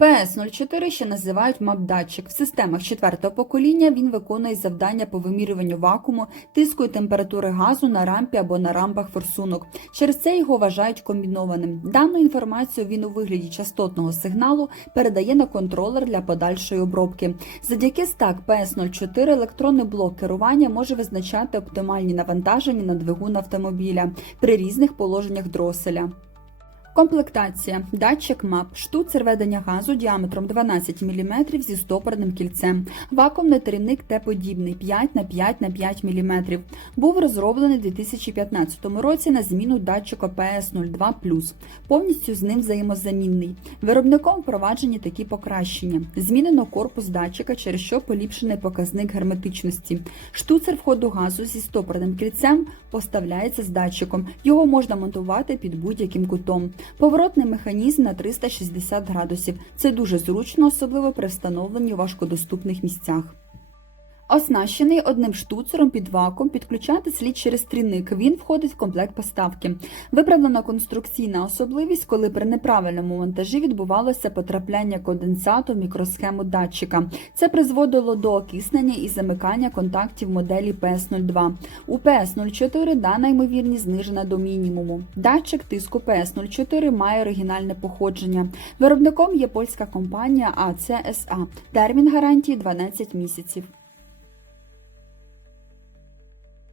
PS04 ще називають мап-датчик. В системах четвертого покоління він виконує завдання по вимірюванню вакууму, тиску і температури газу на рампі або на рампах форсунок. Через це його вважають комбінованим. Дану інформацію він у вигляді частотного сигналу передає на контролер для подальшої обробки. Завдяки стак PS04 електронний блок керування може визначати оптимальні навантаження на двигун автомобіля при різних положеннях дроселя. Комплектація, датчик МАП, штуцер ведення газу діаметром 12 мм зі стопорним кільцем, вакуумний трійник Т-подібний 5 на 5 на 5 мм. Був розроблений у 2015 році на зміну датчику PS02+, повністю з ним взаємозамінний. Виробником впроваджені такі покращення. Змінено корпус датчика, через що поліпшений показник герметичності. Штуцер входу газу зі стопорним кільцем поставляється з датчиком. Його можна монтувати під будь-яким кутом. Поворотний механізм на 360 градусів. Це дуже зручно, особливо при встановленні у важкодоступних місцях. Оснащений одним штуцером під вакуум, підключати слід через трійник. Він входить в комплект поставки. Виправлена конструкційна особливість, коли при неправильному монтажі відбувалося потрапляння конденсату в мікросхему датчика. Це призводило до окиснення і замикання контактів моделі PS02. У PS04 дана ймовірність знижена до мінімуму. Датчик тиску PS04 має оригінальне походження. Виробником є польська компанія ACSA. Термін гарантії 12 місяців.